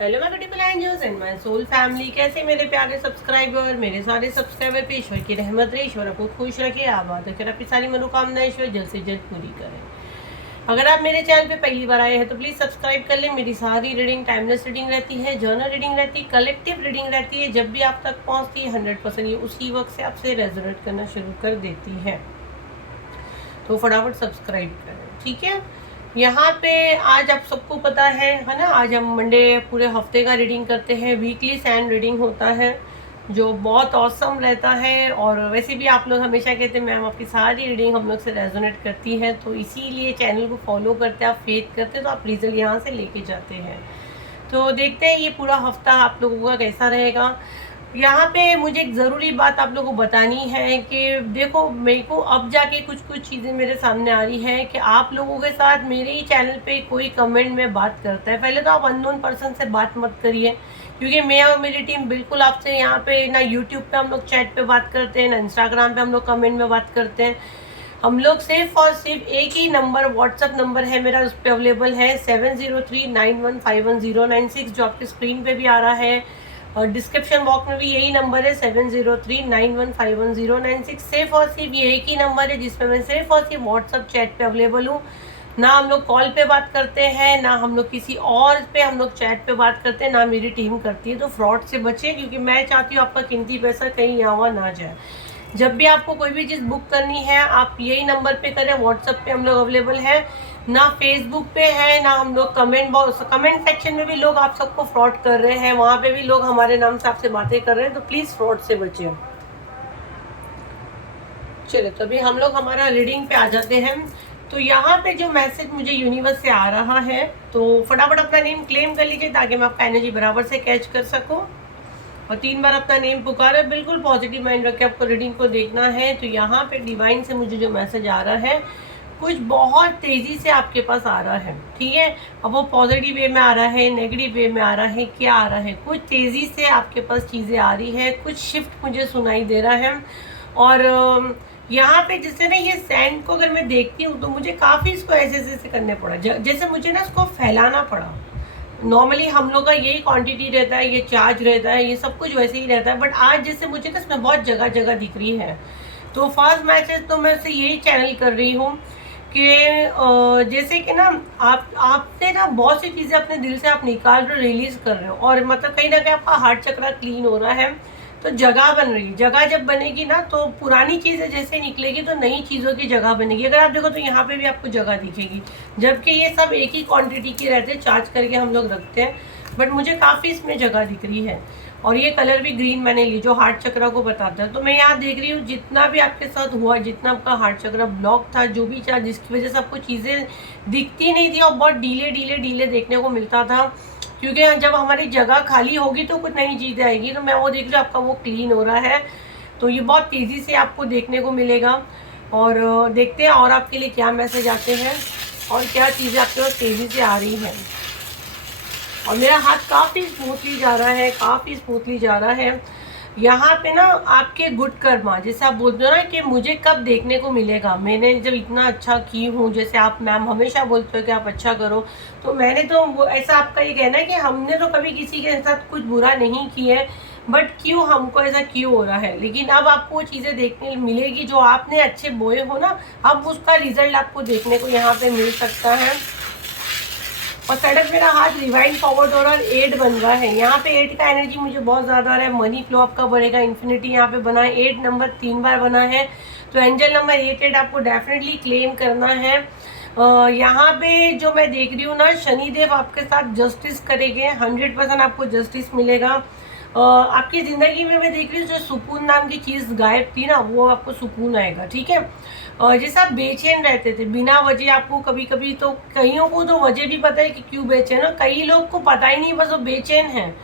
Hello my beautiful angels and my soul family, कैसे मेरे प्यारे सब्सक्राइबर, मेरे सारे सब्सक्राइबर पे ईश्वर की रहमत रहे, ईश्वर आपको खुश रखे, आबाद रखे, आपकी सारी मनोकामनाएं ईश्वर जल्द से जल्द पूरी करें। अगर आप मेरे चैनल पे पहली बार आए हैं तो प्लीज़ सब्सक्राइब कर लें। मेरी सारी रीडिंग टाइमलेस रीडिंग रहती है, जर्नल रीडिंग रहती है, कलेक्टिव रीडिंग रहती है। जब भी आप तक पहुँचती है 100% ये उसी वक्त से आपसे रेजोनेट करना शुरू कर देती है, तो फटाफट सब्सक्राइब करें, ठीक है। यहाँ पे आज आप सबको पता है ना, आज हम मंडे पूरे हफ्ते का रीडिंग करते हैं। वीकली सैंड रीडिंग होता है जो बहुत ऑसम रहता है। और वैसे भी आप लोग हमेशा कहते हैं मैम आपकी सारी रीडिंग हम लोग से रेजोनेट करती है, तो इसीलिए चैनल को फॉलो करते हैं, आप फेथ करते हैं, तो आप रिजल्ट यहाँ से लेके जाते हैं। तो देखते हैं ये पूरा हफ्ता आप लोगों का कैसा रहेगा। यहाँ पे मुझे एक ज़रूरी बात आप लोगों को बतानी है कि देखो, मेरे को अब जाके कुछ कुछ चीज़ें मेरे सामने आ रही है कि आप लोगों के साथ मेरे ही चैनल पे कोई कमेंट में बात करता है। पहले तो आप अननोन पर्सन से बात मत करिए, क्योंकि मैं और मेरी टीम बिल्कुल आपसे यहाँ पे ना यूट्यूब पे हम लोग चैट पे बात करते हैं, ना इंस्टाग्राम पे हम लोग कमेंट में बात करते हैं। हम लोग सिर्फ और सिर्फ एक ही नंबर, व्हाट्सअप नंबर है मेरा, उस पर अवेलेबल है 7039151096, जो आपकी स्क्रीन पे भी आ रहा है और डिस्क्रिप्शन बॉक्स में भी यही नंबर है 7039151096। सिर्फ और सिर्फ ये एक ही नंबर है जिसमें मैं सिर्फ और सिर्फ व्हाट्सअप चैट पे अवेलेबल हूँ। ना हम लोग कॉल पे बात करते हैं, ना हम लोग किसी और पे हम लोग चैट पे बात करते हैं, ना मेरी टीम करती है। तो फ्रॉड से बचें, क्योंकि मैं चाहती हूँ आपका कीमती पैसा कहीं यहाँ वहाँ ना जाए। जब भी आपको कोई भी चीज़ बुक करनी है आप यही नंबर पे करें। व्हाट्सएप पे हम लोग अवेलेबल है, ना फेसबुक पे है, ना हम लोग कमेंट सेक्शन में भी लोग आप सबको फ्रॉड कर रहे हैं, वहाँ पे भी लोग हमारे नाम से आपसे बातें कर रहे हैं। तो प्लीज़ फ्रॉड से बचें। चलो, तो अभी हम लोग हमारा रीडिंग पे आ जाते हैं। तो यहाँ पे जो मैसेज मुझे यूनिवर्स से आ रहा है, तो फटाफट अपना नेम क्लेम कर लीजिए ताकि मैं आपका एनर्जी बराबर से कैच कर सकूँ। और 3 बार अपना नेम पुकारा, बिल्कुल पॉजिटिव माइंड रख के आपको रीडिंग को देखना है। तो यहाँ पे डिवाइन से मुझे जो मैसेज आ रहा है, कुछ बहुत तेज़ी से आपके पास आ रहा है, ठीक है। अब वो पॉजिटिव वे में आ रहा है, नेगेटिव वे में आ रहा है, क्या आ रहा है, कुछ तेज़ी से आपके पास चीज़ें आ रही है, कुछ शिफ्ट मुझे सुनाई दे रहा है। और यहाँ पे जैसे ना ये सैंड को अगर मैं देखती हूँ तो मुझे काफ़ी इसको ऐसे ऐसे करने पड़ा, जैसे मुझे ना इसको फैलाना पड़ा। नॉर्मली हम लोग का यही क्वांटिटी रहता है, ये चार्ज रहता है, ये सब कुछ वैसे ही रहता है, बट आज जैसे मुझे ना इसमें बहुत जगह जगह दिख रही है। तो फर्स्ट मैसेज तो मैं इसे यही चैनल कर रही हूँ कि जैसे कि ना आपसे ना बहुत सी चीज़ें अपने दिल से आप निकाल रहे हो, रिलीज कर रहे हो, और मतलब कहीं ना कहीं आपका हार्ट चक्र क्लीन हो रहा है। तो जगह बन रही है, जगह जब बनेगी ना तो पुरानी चीज़ें जैसे निकलेगी तो नई चीज़ों की जगह बनेगी। अगर आप देखो तो यहाँ पे भी आपको जगह दिखेगी, जबकि ये सब एक ही क्वांटिटी के रहते हैं, चार्ज करके हम लोग रखते हैं, बट मुझे काफ़ी इसमें जगह दिख रही है। और ये कलर भी ग्रीन मैंने ली जो हार्ट चक्र को बताता है। तो मैं यहाँ देख रही हूँ जितना भी आपके साथ हुआ, जितना आपका हार्ट चक्र ब्लॉक था, जो भी चाह जिसकी वजह से आपको चीज़ें दिखती नहीं थी और बहुत डीले डीले डीले देखने को मिलता था, क्योंकि जब हमारी जगह खाली होगी तो कुछ नई चीज़ आएगी। तो मैं वो देख रही हूँ आपका वो क्लीन हो रहा है, तो ये बहुत तेज़ी से आपको देखने को मिलेगा। और देखते हैं और आपके लिए क्या मैसेज आते हैं और क्या चीज़ें आपके पास तेज़ी से आ रही हैं। और मेरा हाथ काफ़ी स्मूथली जा रहा है, काफ़ी स्मूथली जा रहा है। यहाँ पे ना आपके गुड कर्मा, जैसे आप बोलते हो ना कि मुझे कब देखने को मिलेगा, मैंने जब इतना अच्छा की हूँ, जैसे आप मैम हमेशा बोलते हो कि आप अच्छा करो, तो मैंने तो वो ऐसा आपका ये कहना है कि हमने तो कभी किसी के साथ कुछ बुरा नहीं किया है, बट क्यों हमको ऐसा क्यों हो रहा है। लेकिन अब आपको वो चीज़ें देखने मिलेगी जो आपने अच्छे बोए हो ना, अब उसका रिजल्ट आपको देखने को यहाँ पे मिल सकता है। और सडन मेरा हाथ रिवाइंड फॉरवर्ड हो रहा है और 8 बन रहा है। यहाँ पे 8 का एनर्जी मुझे बहुत ज़्यादा आ रहा है। मनी फ्लो आपका बढ़ेगा, इन्फिनिटी यहाँ पे बना है, 8 नंबर 3 बार बना है, तो एंजल नंबर 88 आपको डेफिनेटली क्लेम करना है। यहाँ पे जो मैं देख रही हूँ ना, शनिदेव आपके साथ जस्टिस करेंगे, 100% आपको जस्टिस मिलेगा। आपकी ज़िंदगी में मैं देख रही हूँ जो सुकून नाम की चीज़ गायब थी ना, वो आपको सुकून आएगा, ठीक है। जैसे आप बेचैन रहते थे बिना वजह, आपको कभी कभी तो कईयों को तो वजह भी पता है कि क्यों बेचैन हो, कई लोग को पता ही नहीं, बस वो बेचैन हैं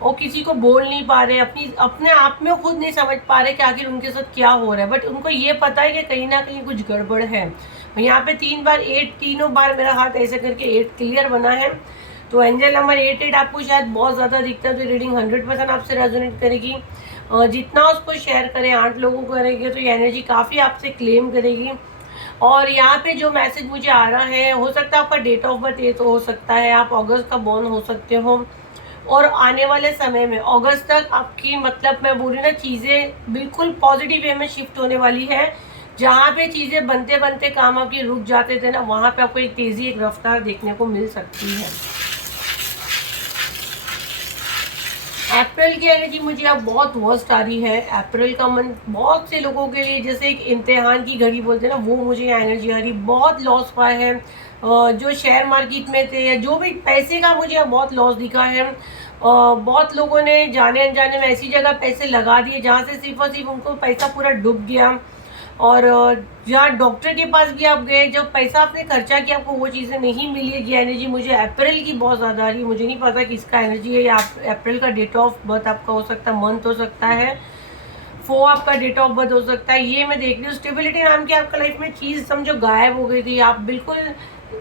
और किसी को बोल नहीं पा रहे, अपने आप में खुद नहीं समझ पा रहे कि आखिर उनके साथ क्या हो रहा है, बट उनको ये पता है कि कहीं ना कहीं कुछ गड़बड़ है। यहाँ पे 3 बार 8, तीनों बार मेरा हाथ ऐसे करके 8 क्लियर बना है। तो एंजल नंबर 88 आपको शायद बहुत ज़्यादा दिखता है, तो रीडिंग 100% आपसे रेजोनेट करेगी। जितना उसको शेयर करें, 8 लोगों को करेंगे तो ये एनर्जी काफ़ी आपसे क्लेम करेगी। और यहाँ पे जो मैसेज मुझे आ रहा है, हो सकता है आपका डेट ऑफ बर्थ ये तो हो सकता है, आप अगस्त का बॉर्न हो सकते हो, और आने वाले समय में अगस्त तक आपकी मतलब मैं बोल रही ना, चीज़ें बिल्कुल पॉजिटिव वे में शिफ्ट होने वाली है। जहाँ पे चीज़ें बनते बनते काम आपके रुक जाते थे ना, वहाँ पे आपको एक तेज़ी, एक रफ्तार देखने को मिल सकती है। अप्रैल की एनर्जी मुझे अब बहुत वर्स्ट आ रही है। अप्रैल का मंथ बहुत से लोगों के लिए जैसे एक इम्तिहान की घड़ी बोलते हैं ना, वो मुझे एनर्जी आ रही। बहुत लॉस हुआ है, जो शेयर मार्केट में थे या जो भी पैसे का मुझे बहुत लॉस दिखा है। बहुत लोगों ने जाने अनजाने में ऐसी जगह पैसे लगा दिए जहाँ से सिर्फ और सिर्फ उनको पैसा पूरा डूब गया। और जहाँ डॉक्टर के पास भी आप गए, जब पैसा आपने खर्चा किया आपको वो चीज़ें नहीं मिली। ये एनर्जी मुझे अप्रैल की बहुत ज़्यादा आ रही है। मुझे नहीं पता किसका एनर्जी है, या अप्रैल का डेट ऑफ बर्थ आपका हो सकता है, मंथ हो सकता है, आपका डेट ऑफ बर्थ हो सकता है। ये मैं देख रही हूँ स्टेबिलिटी नाम की आपका लाइफ में चीज़ समझो गायब हो गई थी। आप बिल्कुल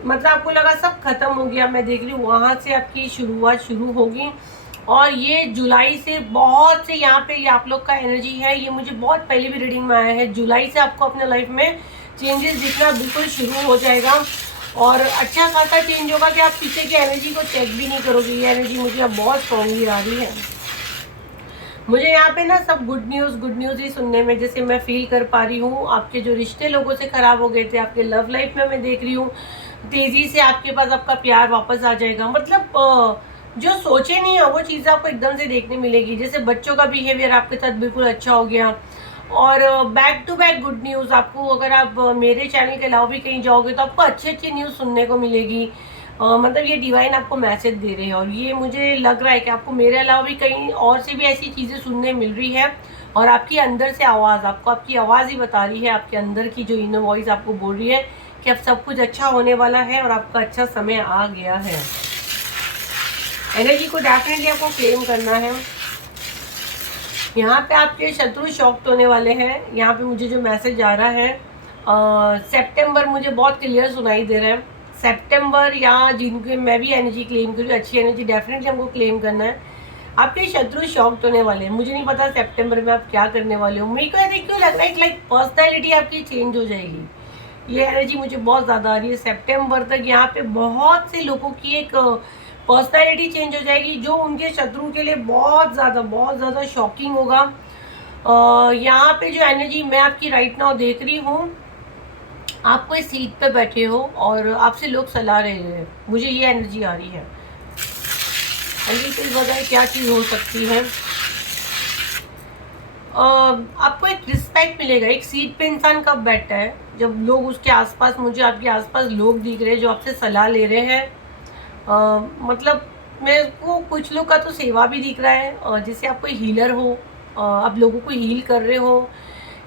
मतलब आपको लगा सब खत्म हो गया। मैं देख रही हूँ वहाँ से आपकी शुरुआत शुरू होगी। और ये जुलाई से बहुत से यहाँ पे ये आप लोग का एनर्जी है, ये मुझे बहुत पहले भी रीडिंग में आया है। जुलाई से आपको अपने लाइफ में चेंजेस दिखना बिल्कुल शुरू हो जाएगा, और अच्छा खासा चेंज होगा कि आप पीछे की एनर्जी को चेक भी नहीं करोगे। ये एनर्जी मुझे अब बहुत स्ट्रॉन्गली आ रही है। मुझे यहाँ पे ना सब गुड न्यूज़ ही सुनने में जैसे मैं फील कर पा रही हूँ। आपके जो रिश्ते लोगों से ख़राब हो गए थे, आपके लव लाइफ में मैं देख रही हूँ तेज़ी से आपके पास आपका प्यार वापस आ जाएगा। मतलब जो सोचे नहीं है वो चीज़ आपको एकदम से देखने मिलेगी। जैसे बच्चों का बिहेवियर आपके साथ बिल्कुल अच्छा हो गया। और back to back good news आपको, अगर आप मेरे चैनल के अलावा भी कहीं जाओगे तो आपको अच्छी अच्छी न्यूज़ सुनने को मिलेगी। मतलब ये डिवाइन आपको मैसेज दे रहे हैं, और ये मुझे लग रहा है कि आपको मेरे अलावा भी कहीं और से भी ऐसी चीज़ें सुनने मिल रही है। और आपकी अंदर से आवाज़, आपको आपकी आवाज़ ही बता रही है, आपके अंदर की जो इनर वॉइस आपको बोल रही है कि अब सब कुछ अच्छा होने वाला है और आपका अच्छा समय आ गया है। एनर्जी को डेफिनेटली आपको क्लेम करना है। यहाँ पे आपके शत्रु शॉक्ट होने वाले हैं। यहाँ पे मुझे जो मैसेज आ रहा है सितंबर मुझे बहुत क्लियर सुनाई दे रहा है। सितंबर या जिनके मैं भी एनर्जी क्लेम करूँ, अच्छी एनर्जी डेफिनेटली हमको क्लेम करना है। आपके शत्रु शॉक्ट होने वाले हैं। मुझे नहीं पता सितंबर में आप क्या करने वाले हो। मेरे को ऐसे क्यों लग रहा है लाइक पर्सनैलिटी आपकी चेंज हो जाएगी। ये एनर्जी मुझे बहुत ज़्यादा आ रही है। सितंबर तक यहाँ पे बहुत से लोगों की एक पर्सनैलिटी चेंज हो जाएगी, जो उनके शत्रु के लिए बहुत ज़्यादा शॉकिंग होगा। यहाँ पे जो एनर्जी मैं आपकी राइट नाउ देख रही हूँ, आप कोई सीट पे बैठे हो और आपसे लोग सलाह रहे हैं, मुझे ये एनर्जी आ रही है। एनर्जी प्लीज बताएं क्या चीज़ हो सकती है। आपको एक रिस्पेक्ट मिलेगा। एक सीट पे इंसान कब बैठता है, जब लोग उसके आसपास, मुझे आपके आसपास लोग दिख रहे हैं जो आपसे सलाह ले रहे हैं। मतलब मेरे को कुछ लोग का तो सेवा भी दिख रहा है, जैसे आप कोई हीलर हो, आप लोगों को हील कर रहे हो,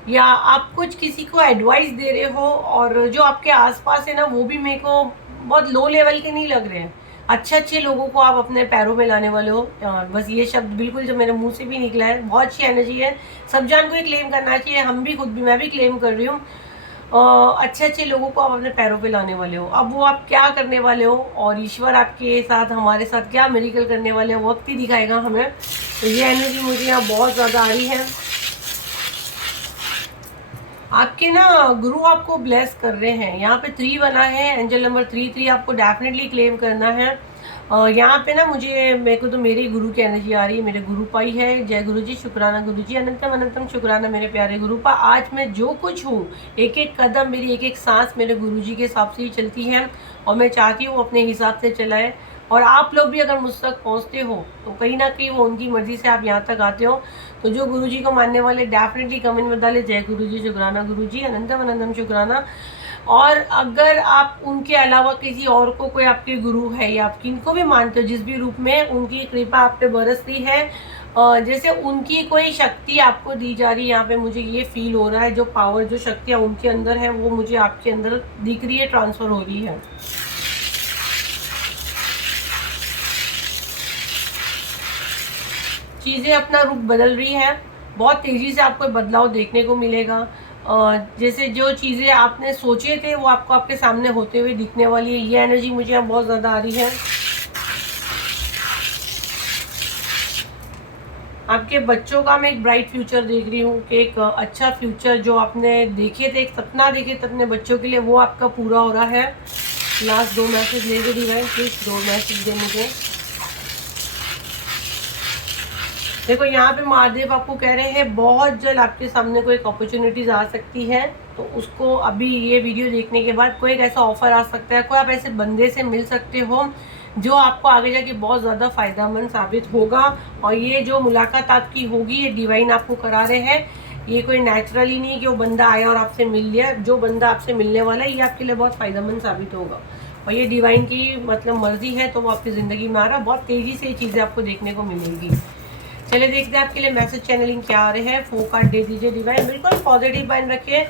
या आप कुछ किसी को एडवाइस दे रहे हो। और जो आपके आसपास है ना, वो भी मेरे को बहुत लो लेवल के नहीं लग रहे हैं। अच्छे लोगों को आप अपने पैरों में लाने वाले हो। बस ये शब्द बिल्कुल जो मेरे मुंह से भी निकला है, बहुत अच्छी एनर्जी है। सब जान को ये क्लेम करना चाहिए, हम भी खुद भी, मैं भी क्लेम कर रही हूँ। अच्छे लोगों को आप अपने पैरों पे लाने वाले हो। अब वो आप क्या करने वाले हो, और ईश्वर आपके साथ, हमारे साथ क्या मिरेकल करने वाले हैं, वक्त ही दिखाएगा हमें। तो ये एनर्जी मुझे यहाँ बहुत ज़्यादा आ रही है। आपके ना गुरु आपको ब्लेस कर रहे हैं। यहाँ पे 3 बना है, एंजल नंबर 3 आपको डेफिनेटली क्लेम करना है। यहाँ पे ना मेरे को तो मेरे गुरु की एनर्जी आ रही है। मेरे गुरु पाई है। जय गुरु जी, शुक्राना गुरु जी, अनंतम अनंतम शुक्राना मेरे प्यारे गुरु पा। आज मैं जो कुछ हूँ, एक एक कदम, मेरी एक एक सांस मेरे गुरु जी के हिसाब से ही चलती है, और मैं चाहती हूँ अपने हिसाब से चलाए। और आप लोग भी अगर मुझ तक पहुँचते हो तो कहीं ना कहीं वो उनकी मर्जी से आप यहाँ तक आते हो। तो जो गुरु जी को मानने वाले डेफिनेटली कमेंट में डाले, जय गुरु जी, शुक्राना गुरु जी, अनंतम अनंतम शुक्राना। और अगर आप उनके अलावा किसी और को, कोई आपके गुरु है या आप किनको भी मानते हो, जिस भी रूप में, उनकी कृपा आप पे बरसती है, जैसे उनकी कोई शक्ति आपको दी जा रही है। यहाँ पे मुझे ये फील हो रहा है, जो पावर, जो शक्तियाँ उनके अंदर है, वो मुझे आपके अंदर दिख रही है, ट्रांसफर हो रही है। चीज़ें अपना रूप बदल रही हैं, बहुत तेज़ी से आपको बदलाव देखने को मिलेगा। जैसे जो चीज़ें आपने सोचे थे वो आपको आपके सामने होते हुए दिखने वाली है। ये एनर्जी मुझे यहाँ बहुत ज़्यादा आ रही है। आपके बच्चों का मैं एक ब्राइट फ्यूचर देख रही हूँ, कि एक अच्छा फ्यूचर जो आपने देखे थे, एक सपना देखे थे अपने बच्चों के लिए, वो आपका पूरा हो रहा है। लास्ट 2 मैसेज ले के डिवाइन, प्लीज 2 मैसेज देने के। देखो यहाँ पे महादेव आपको कह रहे हैं बहुत जल्द आपके सामने कोई एक अपॉर्चुनिटीज आ सकती है, तो उसको अभी ये वीडियो देखने के बाद कोई एक ऐसा ऑफर आ सकता है, कोई आप ऐसे बंदे से मिल सकते हो जो आपको आगे जाके बहुत ज़्यादा फायदेमंद साबित होगा। और ये जो मुलाकात आपकी होगी ये डिवाइन आपको करा रहे हैं, ये कोई नेचुरली नहीं कि वो बंदा आया और आपसे मिल लिया। जो बंदा आपसे मिलने वाला है ये आपके लिए बहुत फायदेमंद साबित होगा और ये डिवाइन की मतलब मर्जी है, तो वो आपकी ज़िंदगी में आ रहा है। बहुत तेज़ी से ये चीज़ें आपको देखने को मिलेगी। चलिए देखते हैं आपके लिए मैसेज चैनलिंग क्या आ रहे हैं। 4 कार्ड दे दीजिए डिवाइन, बिल्कुल पॉजिटिव माइंड रखिए।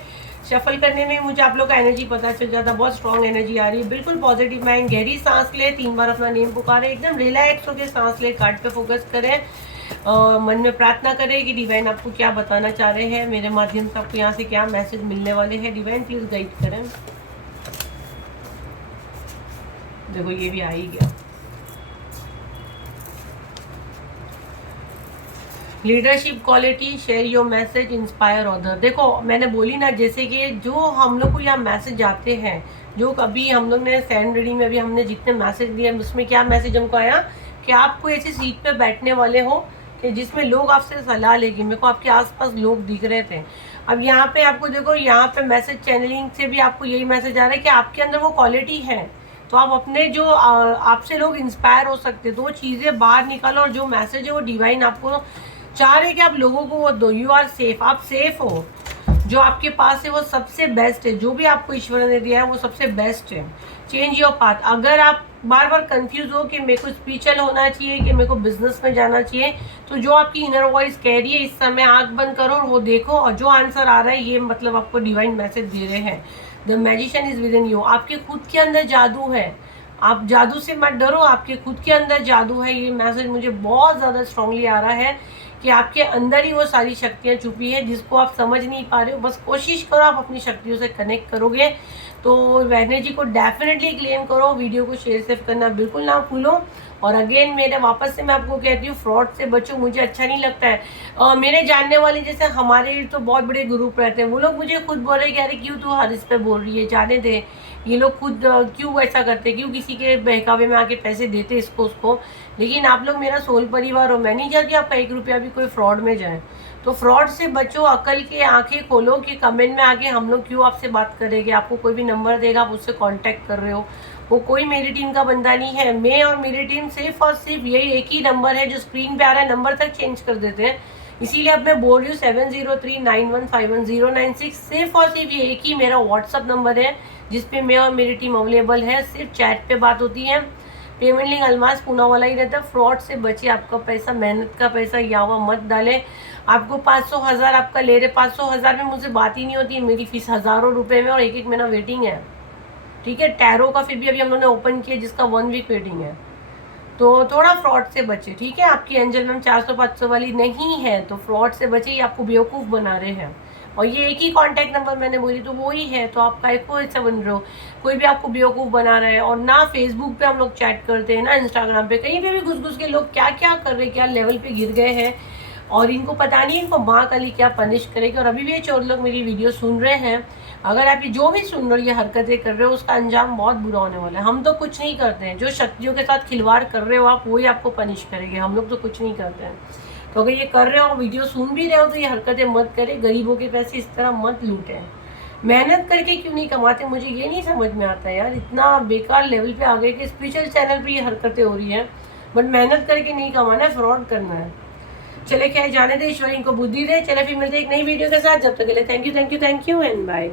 शफल करने में मुझे आप लोग का एनर्जी पता चल जाता, बहुत स्ट्रॉन्ग एनर्जी आ रही है। बिल्कुल पॉजिटिव माइंड, गहरी सांस ले, 3 बार अपना नेम पुकारे, एकदम रिलैक्स होकर सांस ले, कार्ड पे फोकस करें, मन में प्रार्थना करें कि डिवाइन आपको क्या बताना चाह रहे हैं, मेरे माध्यम से आपको यहाँ से क्या मैसेज मिलने वाले हैं। डिवाइन प्लीज गाइड करें। देखो ये भी आ ही गया। Leadership quality, share your message, inspire other. देखो मैंने बोली ना, जैसे कि जो हम लोग को यहाँ मैसेज आते हैं, जो कभी हम लोग ने सैंड रीडिंग में भी हमने जितने मैसेज दिए उसमें क्या मैसेज हमको आया कि आप कोई ऐसी सीट पे बैठने वाले हो कि जिसमें लोग आपसे सलाह लेंगे। मेरे को आपके आसपास लोग दिख रहे थे। अब यहाँ पे आपको देखो, यहाँ पे मैसेज चैनलिंग से भी आपको यही मैसेज आ रहा है कि आपके अंदर वो क्वालिटी है, तो आप अपने जो आपसे लोग इंस्पायर हो सकते हैं, तो वो चीज़ें बाहर निकालो। और जो मैसेज है वो डिवाइन आपको चाह रहे कि आप लोगों को वो दो। यू आर सेफ, आप सेफ हो, जो आपके पास है वो सबसे बेस्ट है, जो भी आपको ईश्वर ने दिया है वो सबसे बेस्ट है। Change your path. अगर आप बार बार कंफ्यूज हो कि मेरे को स्पिरिचुअल होना चाहिए कि मेरे को बिजनेस में जाना चाहिए, तो जो आपकी इनर वॉइस कह रही है इस समय आंख बंद करो और वो देखो, और जो आंसर आ रहा है ये मतलब आपको डिवाइन मैसेज दे रहे हैं। The magician is with in you. आपके खुद के अंदर जादू है, आप जादू से मत डरो, आपके खुद के अंदर जादू है। ये मैसेज मुझे बहुत ज़्यादा स्ट्रांगली आ रहा है कि आपके अंदर ही वो सारी शक्तियाँ छुपी है जिसको आप समझ नहीं पा रहे हो। बस कोशिश करो, आप अपनी शक्तियों से कनेक्ट करोगे तो एनर्जी को डेफिनेटली क्लेम करो। वीडियो को शेयर सेव करना बिल्कुल ना भूलो। और अगेन मेरे वापस से मैं आपको कहती हूँ, फ्रॉड से बचो, मुझे अच्छा नहीं लगता है। मेरे जानने वाले जैसे हमारे तो बहुत बड़े ग्रुप रहते हैं, वो लोग मुझे खुद बोल रहे कि अरे क्यों तू हर इस पे बोल रही है, जाने दे, ये लोग खुद क्यों ऐसा करते, क्यों किसी के बहकावे में आके पैसे देते इसको उसको। लेकिन आप लोग मेरा सोल परिवार हो, मैं नहीं चाहती आपका 1 रुपया भी कोई फ्रॉड में जाए। तो फ्रॉड से बचो, अकल की आंखें खोलो कि कमेंट में आके हम लोग क्यों आपसे बात करेंगे। आपको कोई भी नंबर देगा, आप उससे कांटेक्ट कर रहे हो, वो कोई मेरी टीम का बंदा नहीं है। मैं और मेरी टीम सिर्फ और सिर्फ यही एक ही नंबर है जो स्क्रीन पे आ रहा है, नंबर तक चेंज कर देते हैं। इसीलिए अब मैं बोल रही हूँ 7039151096। सिर्फ और सिर्फ ये एक ही मेरा व्हाट्सअप नंबर है जिसपे मैं और मेरी टीम अवेलेबल है। सिर्फ चैट पे बात होती है। पेमेंट लिंक अलमास पूना वाला ही रहता है। फ्रॉड से बचे, आपका पैसा, मेहनत का पैसा यावा मत डाले। आपको 500,000 आपका ले रहे, 500,000 में मुझसे बात ही नहीं होती है। मेरी फीस हज़ारों रुपए में और 1-1 महीना वेटिंग है, ठीक है। टैरो का फिर भी अभी हम लोगों ने ओपन किया जिसका 1 वीक वेटिंग है। तो थोड़ा फ्रॉड से बचे, ठीक है। आपकी एंजल मैम 400-500 वाली नहीं है, तो फ्रॉड से बचे, ये आपको बेवकूफ़ बना रहे हैं। और ये एक ही कांटेक्ट नंबर मैंने बोली तो वो ही है, तो आप काय को ऐसा बन रहे हो, कोई भी आपको बेवकूफ़ बना रहा है। और ना फेसबुक पे हम लोग चैट करते हैं, ना इंस्टाग्राम पे, कहीं पे भी घुस घुस के लोग क्या क्या कर रहे हैं, क्या लेवल पे गिर गए हैं, और इनको पता नहीं इनको माँ काली क्या पनिश करेगी। और अभी भी ये चोर लोग मेरी वीडियो सुन रहे हैं, अगर आप ये जो भी सुन रहे हो, ये हरकतें कर रहे हो, उसका अंजाम बहुत बुरा होने वाला है। हम तो कुछ नहीं करते हैं, जो शक्तियों के साथ खिलवाड़ कर रहे हो आप, वही आपको पनिश करेंगे। हम लोग तो कुछ नहीं करते हैं। तो अगर ये कर रहे हो, वीडियो सुन भी रहे हो, तो ये हरकतें मत करें। गरीबों के पैसे इस तरह मत लूटें। मेहनत करके क्यों नहीं कमाते, मुझे ये नहीं समझ में आता यार। इतना बेकार लेवल पे आ गए कि स्पिरिचुअल चैनल पे ये हरकतें हो रही हैं, बट मेहनत करके नहीं कमाना है, फ्रॉड करना है। चले क्या जाने दे, ईश्वर इनको बुद्धि दे। चले फिर मिलते एक नई वीडियो के साथ, जब तक के लिए थैंक यू एंड बाय।